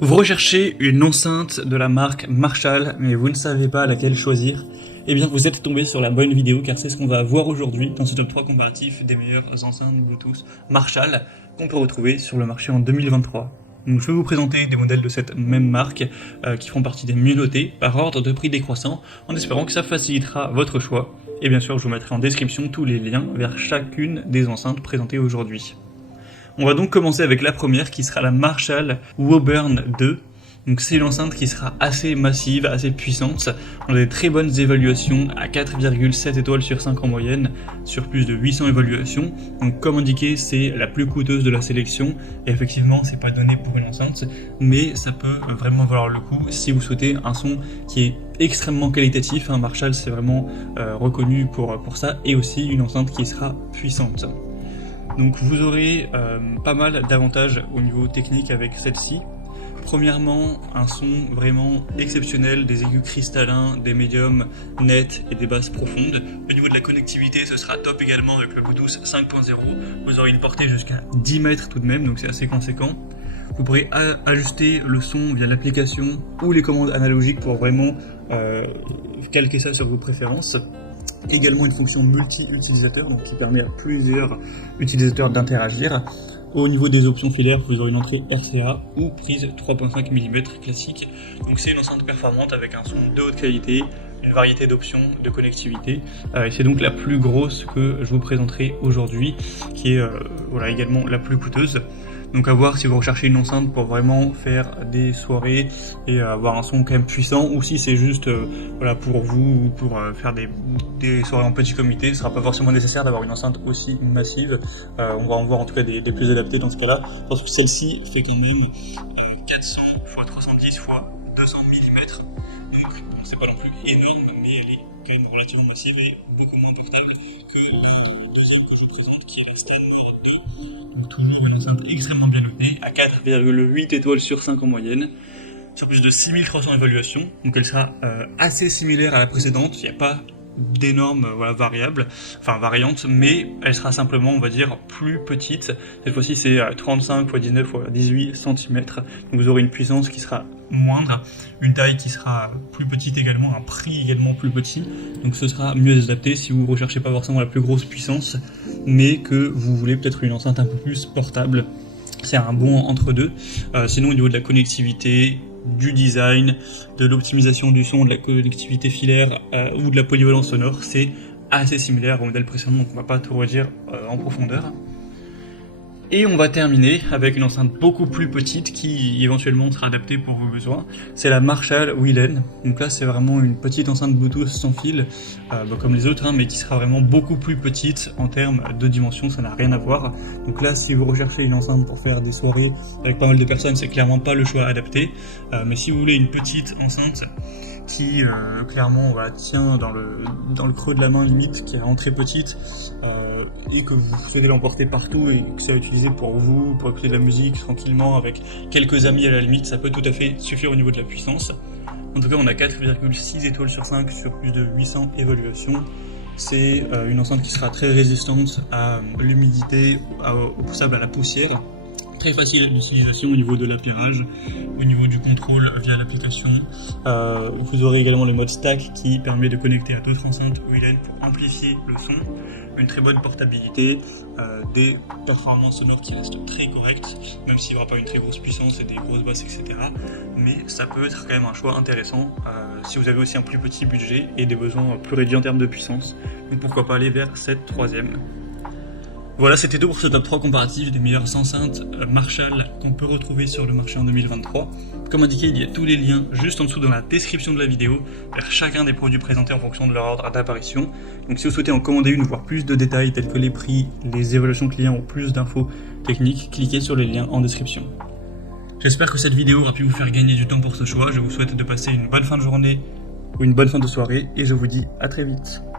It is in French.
Vous recherchez une enceinte de la marque Marshall, mais vous ne savez pas laquelle choisir. Eh bien, vous êtes tombé sur la bonne vidéo, car c'est ce qu'on va voir aujourd'hui dans ce top 3 comparatif des meilleures enceintes Bluetooth Marshall qu'on peut retrouver sur le marché en 2023. Donc, je vais vous présenter des modèles de cette même marque qui font partie des mieux notés par ordre de prix décroissant, en espérant que ça facilitera votre choix. Et bien sûr, je vous mettrai en description tous les liens vers chacune des enceintes présentées aujourd'hui. On va donc commencer avec la première qui sera la Marshall Woburn 2. Donc c'est une enceinte qui sera assez massive, assez puissante. On a des très bonnes évaluations à 4,7 étoiles sur 5 en moyenne, sur plus de 800 évaluations. Donc comme indiqué, c'est la plus coûteuse de la sélection. Et effectivement, c'est pas donné pour une enceinte, mais ça peut vraiment valoir le coup si vous souhaitez un son qui est extrêmement qualitatif. Marshall, c'est vraiment reconnu pour ça, et aussi une enceinte qui sera puissante. Donc vous aurez pas mal d'avantages au niveau technique avec celle-ci. Premièrement, un son vraiment exceptionnel, des aigus cristallins, des médiums nets et des basses profondes. Au niveau de la connectivité, ce sera top également avec le Bluetooth 5.0. Vous aurez une portée jusqu'à 10 mètres tout de même, donc c'est assez conséquent. Vous pourrez ajuster le son via l'application ou les commandes analogiques pour vraiment calquer ça sur vos préférences. Également une fonction multi-utilisateur, donc qui permet à plusieurs utilisateurs d'interagir. Au niveau des options filaires, vous aurez une entrée RCA ou prise 3.5 mm classique. Donc c'est une enceinte performante avec un son de haute qualité, une variété d'options de connectivité. Et c'est donc la plus grosse que je vous présenterai aujourd'hui, qui est également la plus coûteuse. Donc à voir si vous recherchez une enceinte pour vraiment faire des soirées et avoir un son quand même puissant, ou si c'est juste pour vous ou pour faire des soirées en petit comité. Ce sera pas forcément nécessaire d'avoir une enceinte aussi massive. On va en voir en tout cas des plus adaptées dans ce cas-là, parce que celle-ci fait quand même 400 x 310 x 200 mm. Donc c'est pas non plus énorme, mais elle est quand même relativement massive et beaucoup moins portable que la deuxième que je vous présente, qui est la Stanmore 2. Donc toujours une enceinte extrêmement bien notée, à 4,8 étoiles sur 5 en moyenne, sur plus de 6300 évaluations. Donc elle sera assez similaire à la précédente, il n'y a pas d'énormes variantes, mais elle sera simplement, on va dire, plus petite. Cette fois-ci c'est 35 x 19 x 18 cm, donc vous aurez une puissance qui sera moindre, une taille qui sera plus petite également, un prix également plus petit, donc ce sera mieux adapté si vous ne recherchez pas forcément la plus grosse puissance, mais que vous voulez peut-être une enceinte un peu plus portable. C'est un bon entre deux. Sinon au niveau de la connectivité, du design, de l'optimisation du son, de la connectivité filaire ou de la polyvalence sonore, c'est assez similaire au modèle précédent, donc on va pas tout redire en profondeur. Et on va terminer avec une enceinte beaucoup plus petite qui éventuellement sera adaptée pour vos besoins. C'est la Marshall Willen. Donc là c'est vraiment une petite enceinte Bluetooth sans fil, comme les autres, mais qui sera vraiment beaucoup plus petite en termes de dimension, ça n'a rien à voir. Donc là si vous recherchez une enceinte pour faire des soirées avec pas mal de personnes, c'est clairement pas le choix adapté. Mais si vous voulez une petite enceinte qui clairement tient dans le creux de la main limite, qui est vraiment très petite, et que vous souhaitez l'emporter partout et que c'est utilisé pour vous, pour écouter de la musique tranquillement avec quelques amis à la limite, ça peut tout à fait suffire au niveau de la puissance. En tout cas on a 4,6 étoiles sur 5 sur plus de 800 évaluations. C'est une enceinte qui sera très résistante à l'humidité, au sable, à la poussière. Très facile d'utilisation au niveau de l'appairage, au niveau du contrôle via l'application. Vous aurez également le mode stack qui permet de connecter à d'autres enceintes Willen pour amplifier le son. Une très bonne portabilité, des performances sonores qui restent très correctes, même s'il n'y aura pas une très grosse puissance et des grosses basses, etc. Mais ça peut être quand même un choix intéressant si vous avez aussi un plus petit budget et des besoins plus réduits en termes de puissance. Donc pourquoi pas aller vers cette troisième. Voilà, c'était tout pour ce top 3 comparatif des meilleures enceintes Marshall qu'on peut retrouver sur le marché en 2023. Comme indiqué, il y a tous les liens juste en dessous dans la description de la vidéo vers chacun des produits présentés en fonction de leur ordre d'apparition. Donc si vous souhaitez en commander une ou voir plus de détails tels que les prix, les évaluations clients ou plus d'infos techniques, cliquez sur les liens en description. J'espère que cette vidéo aura pu vous faire gagner du temps pour ce choix. Je vous souhaite de passer une bonne fin de journée ou une bonne fin de soirée et je vous dis à très vite.